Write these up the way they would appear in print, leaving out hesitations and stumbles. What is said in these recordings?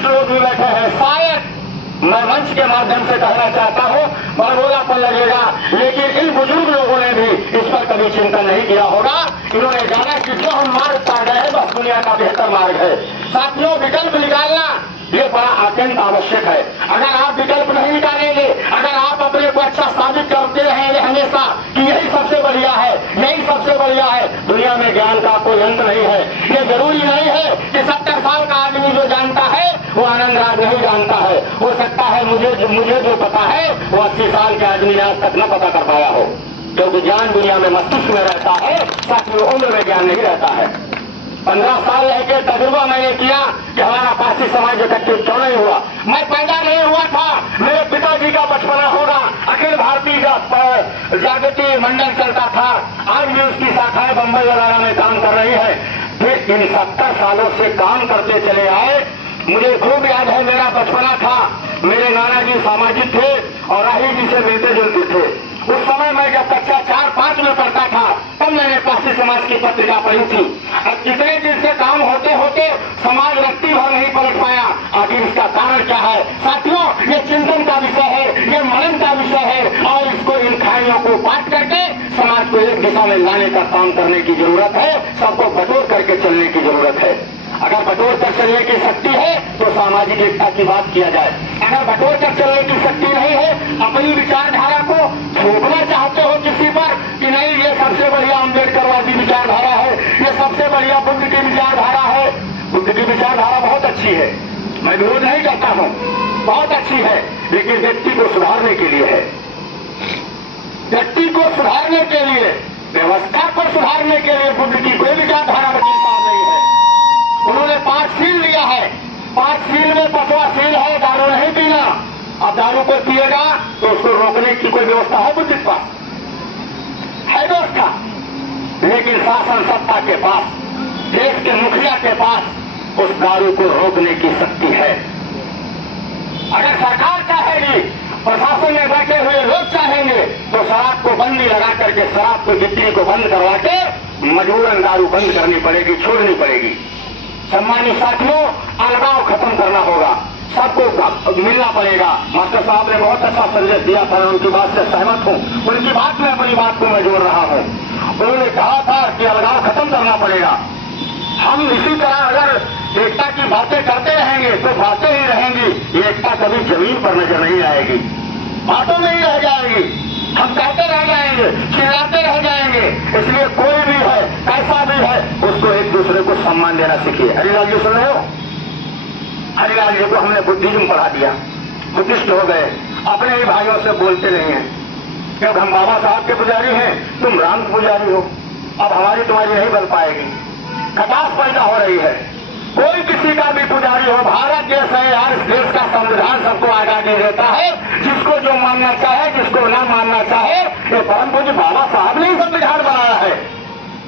वरिष्ठ लोग भी बैठे हैं, शायद मैं मंच के माध्यम से कहना चाहता हूं, बड़बोलापन लगेगा, लेकिन इन बुजुर्ग लोगों ने भी इस पर कभी चिंतन नहीं किया होगा। इन्होंने जाना कि जो हम मार्ग पा गए हैं बस दुनिया का बेहतर मार्ग है। साथियों, विकल्प निकालना ये बड़ा अत्यंत आवश्यक है। अगर आप विकल्प नहीं निकालेंगे, अगर आप अपने को अच्छा साबित करते रहेंगे हमेशा कि यही सबसे बढ़िया है, यही सबसे बढ़िया है, दुनिया में ज्ञान का कोई अंत नहीं है। ये जरूरी नहीं है कि 70 साल का आदमी जो जानता है वो आनंद राज नहीं जानता है। हो सकता है मुझे जो पता है वो 80 साल के आदमी ने आज तक न पता कर पाया हो, क्योंकि ज्ञान दुनिया में मस्तिष्क में रहता है, साथियों उम्र में ज्ञान नहीं रहता है। 15 साल रह के तजुर्बा मैंने किया कि हमारा पारसी समाज इकट्ठे क्यों नहीं हुआ। मैं पैदा नहीं हुआ था, मेरे पिताजी का बचपना होगा, अखिल भारतीय जागृति मंडल चलता था, आज भी उसकी शाखाएं बंबई वगैरह में काम कर रही है। फिर इन 70 सालों से काम करते चले आए। मुझे खूब याद है, मेरा बचपना था, मेरे नाना जी सामाजिक थे और राही जी से मिलते जुलते थे। उस समय मैं जब कक्षा 4-5 में पढ़ता था तब मैंने पारसी समाज की पत्रिका पढ़ी थी। अब कितने दिन से काम होते होते समाज रत्ती भर नहीं पलट पाया, आखिर इसका कारण क्या है? साथियों, ये चिंतन का विषय है, ये मनन का विषय है और इसको इन खाइयों को बांट करके समाज को एक दिशा में लाने का काम करने की जरूरत है। सबको बटोर करके चलने की जरूरत है। अगर बटोर कर चलने की शक्ति है तो सामाजिक एकता की बात किया जाए। अगर बटोर कर चलने की शक्ति नहीं है, अपनी विचारधारा को थोपना चाहते हो किसी पर कि नहीं ये सबसे बढ़िया अम्बेडकरवादी विचारधारा है, ये सबसे बढ़िया बुद्ध की विचारधारा है। बुद्ध की विचारधारा बहुत अच्छी है, मैं विरोध नहीं करता हूँ, बहुत अच्छी है, लेकिन व्यक्ति को सुधारने के लिए है। व्यक्ति को सुधारने के लिए, व्यवस्था को सुधारने के लिए बुद्ध की कोई विचारधारा वकीलता नहीं है। उन्होंने 5 सील दिया है, 5 सील में 5वां सील है दारू नहीं पीना। अब दारू को पिएगा तो उसको रोकने की कोई व्यवस्था है बुद्ध के पास? है व्यवस्था, लेकिन शासन सत्ता के पास, देश के मुखिया के पास उस दारू को रोकने की शक्ति है। अगर सरकार चाहेगी, प्रशासन में बैठे हुए लोग चाहेंगे तो शराब को बंदी लगा करके, शराब की बिक्री को बंद करवा के मजबूरन दारू बंद करनी पड़ेगी, छोड़नी पड़ेगी। सम्मानित साथियों, अलगाव खत्म करना होगा, सबको मिलना पड़ेगा। मास्टर साहब ने बहुत अच्छा संदेश दिया था, उनकी बात से सहमत हूँ। उनकी बात में अपनी बात को मैं जोड़ रहा हूँ। उन्होंने कहा था कि अलगाव खत्म करना पड़ेगा। हम इसी तरह अगर एकता की बातें करते रहेंगे तो बातें ही रहेंगी, एकता कभी जमीन पर नजर नहीं आएगी, बातों में ही रह जाएगी। हम कहते रह जाएंगे, चिल्लाते रह जाएंगे। इसलिए कोई भी है, कैसा भी है, उसको एक दूसरे को सम्मान देना सीखिए। हरिलाल जी सुन रहे हो? हरिलाल जी को हमने बुद्धिज्म पढ़ा दिया, बुद्धिस्ट हो गए, अपने ही भाइयों से बोलते नहीं है, क्योंकि हम बाबा साहब के पुजारी हैं, तुम राम के पुजारी हो, अब हमारी तुम्हारी नहीं बन पाएगी। खटास पैदा हो रही है। कोई किसी का भी पुजारी हो, भारत देश है यार, इस देश का संविधान सबको आजादी देता है, जिसको जो मानना चाहे, जिसको ना मानना चाहे। ये परम पूज्य बाबा साहब ने संविधान बनाया है।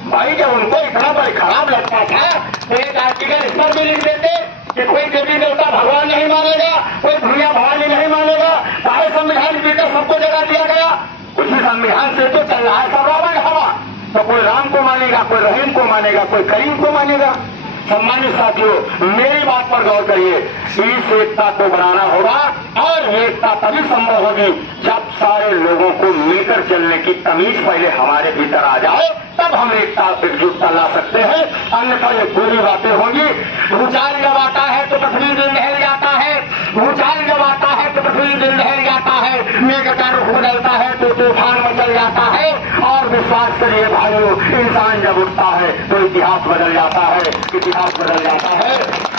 भाई जब उनको इतना बड़ी खराब लगता था तो एक आर्टिकल इस पर भी लिख देते कि कोई देवी देवता भगवान नहीं मानेगा, कोई भैया भवानी नहीं मानेगा, सारे संविधान के भीतर सबको जगह दिया गया। उसी संविधान से तो चल रहा है सब रावण हवा। तो कोई राम को मानेगा, कोई रहीम को मानेगा, कोई करीम को मानेगा। सम्मानित साथियों, मेरी बात पर गौर करिए। इस एकता को बनाना होगा और एकता तभी संभव होगी जब सारे लोगों को मिलकर चलने की तमीज पहले हमारे भीतर आ जाए, तब हम एकता एकजुटता ला सकते हैं। अन्यथा ये बुरी बातें होंगी। भूचाल जब आता है तो पृथ्वी दिन दहल जाता है, भूचाल जब आता है तो पृथ्वी दिन दहल जाता है, मेघ का रुख बदलता है तो तूफान मचल जाता है। और विश्वास करिए भाइयों, इंसान जब उठता है तो इतिहास बदल जाता है, इतिहास बदल जाता है।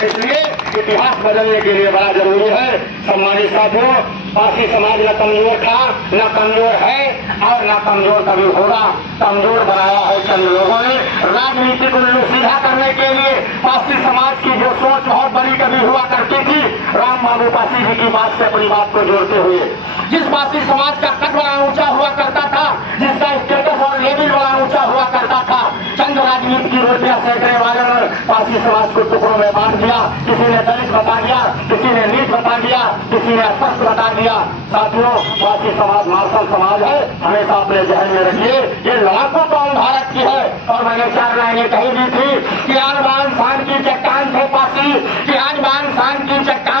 इसलिए इतिहास बदलने के लिए बड़ा जरूरी है। सम्मानित साथियों, पारसी समाज न कमजोर था, न कमजोर है और न कमजोर कभी होगा। कमजोर बनाया है चंद लोगों ने राजनीति को सीधा करने के लिए। पारसी समाज की जो सोच बहुत बड़ी कभी हुआ करती थी, राम बाबू पासी जी की बात से अपनी बात को जोड़ते हुए, जिस पारसी समाज का कद बड़ा ऊंचा हुआ करता था, जिसका स्टेटस और लेवल बड़ा ऊंचा हुआ करता था, चंद राजनीति की रोटियां सेकने वालों ने पारसी समाज को टुकड़ों में बांट दिया। किसी ने दलित बता दिया, किसी ने नीच बता दिया, किसी ने अस्वस्थ बता दिया। साथियों, पारसी समाज मार्शल समाज है, हमेशा अपने जहन में रखिए। ये लाखों कौम भारत की है और मैंने 4 लाइनें कही दी थी कि आन बान शान की चट्टान थे पारसी, कि आन बान शान की चट्टान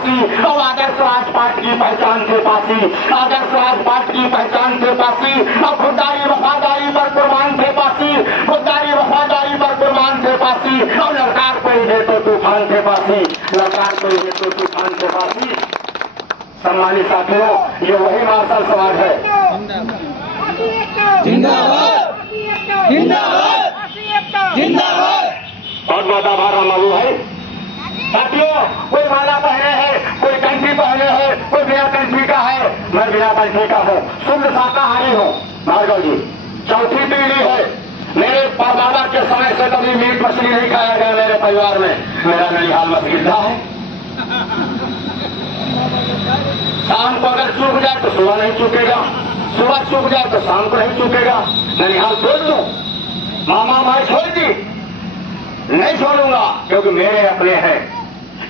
फांसी। अब आदर्श राज पार्टी की पहचान थे फांसी, आदर्श राज पार्टी की पहचान थे फांसी। अब खुददारी वफादारी पर कुर्बान थे फांसी, खुददारी वफादारी पर कुर्बान थे फांसी। और ललकार कोई दे तो तूफान थे फांसी, ललकार कोई दे तो तूफान थे फांसी। सम्मानित साथियों, ये वही मार्शल समाज है। जिंदाबाद जिंदाबाद जिंदाबाद। बहुत बहुत आभार मालूम है साथियों। कोई माला पहने हैं, कोई कंठी पहने हैं, कोई बिना कंठी का है, मैं बिना कंठी का हूँ, शुद्ध शाकाहारी हूँ। भार्गव जी चौथी पीढ़ी है। मेरे बाबा के समय से कभी मीट मछली नहीं खाया गया मेरे परिवार में। मेरा ननिहाल मस्जिदा है। शाम को अगर चूक जाए तो सुबह नहीं चूकेगा, सुबह चूक जाए तो शाम को नहीं चूकेगा। ननिहाल छोड़ दूं, मामा माई छोड़ दी, नहीं छोड़ूंगा, क्योंकि मेरे अपने हैं।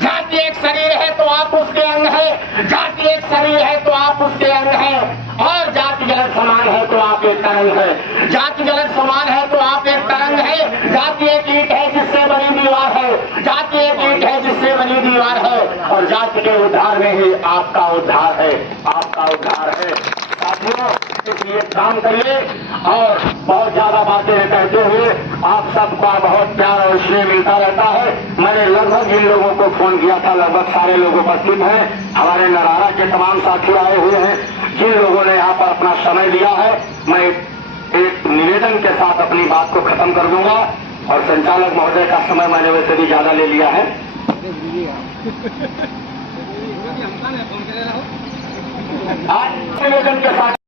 जाति एक शरीर है तो आप उसके अंग है, जाति एक शरीर है तो आप उसके अंग है। और जाति गलत समान है तो आप एक तरंग है, जाति गलत समान है तो आप एक तरंग है। जाति एक ईंट है जिससे बनी दीवार है, जाति एक ईंट है जिससे बनी दीवार है। और जाति के उद्धार में ही आपका उद्धार है, आपका उद्धार है। साथियों, इसलिए काम करिए और बहुत ज्यादा बातें कहते हुए आप सबका बहुत प्यार और स्नेह मिलता रहता है। मैंने लगभग इन लोगों को फोन किया था, लगभग सारे लोग उपस्थित हैं। हमारे नरारा के तमाम साथी आए हुए हैं, जिन लोगों ने यहाँ पर अपना समय दिया है। मैं एक निवेदन के साथ अपनी बात को खत्म कर दूंगा और संचालक महोदय का समय मैंने वैसे भी ज्यादा ले लिया है। आज निवेदन के साथ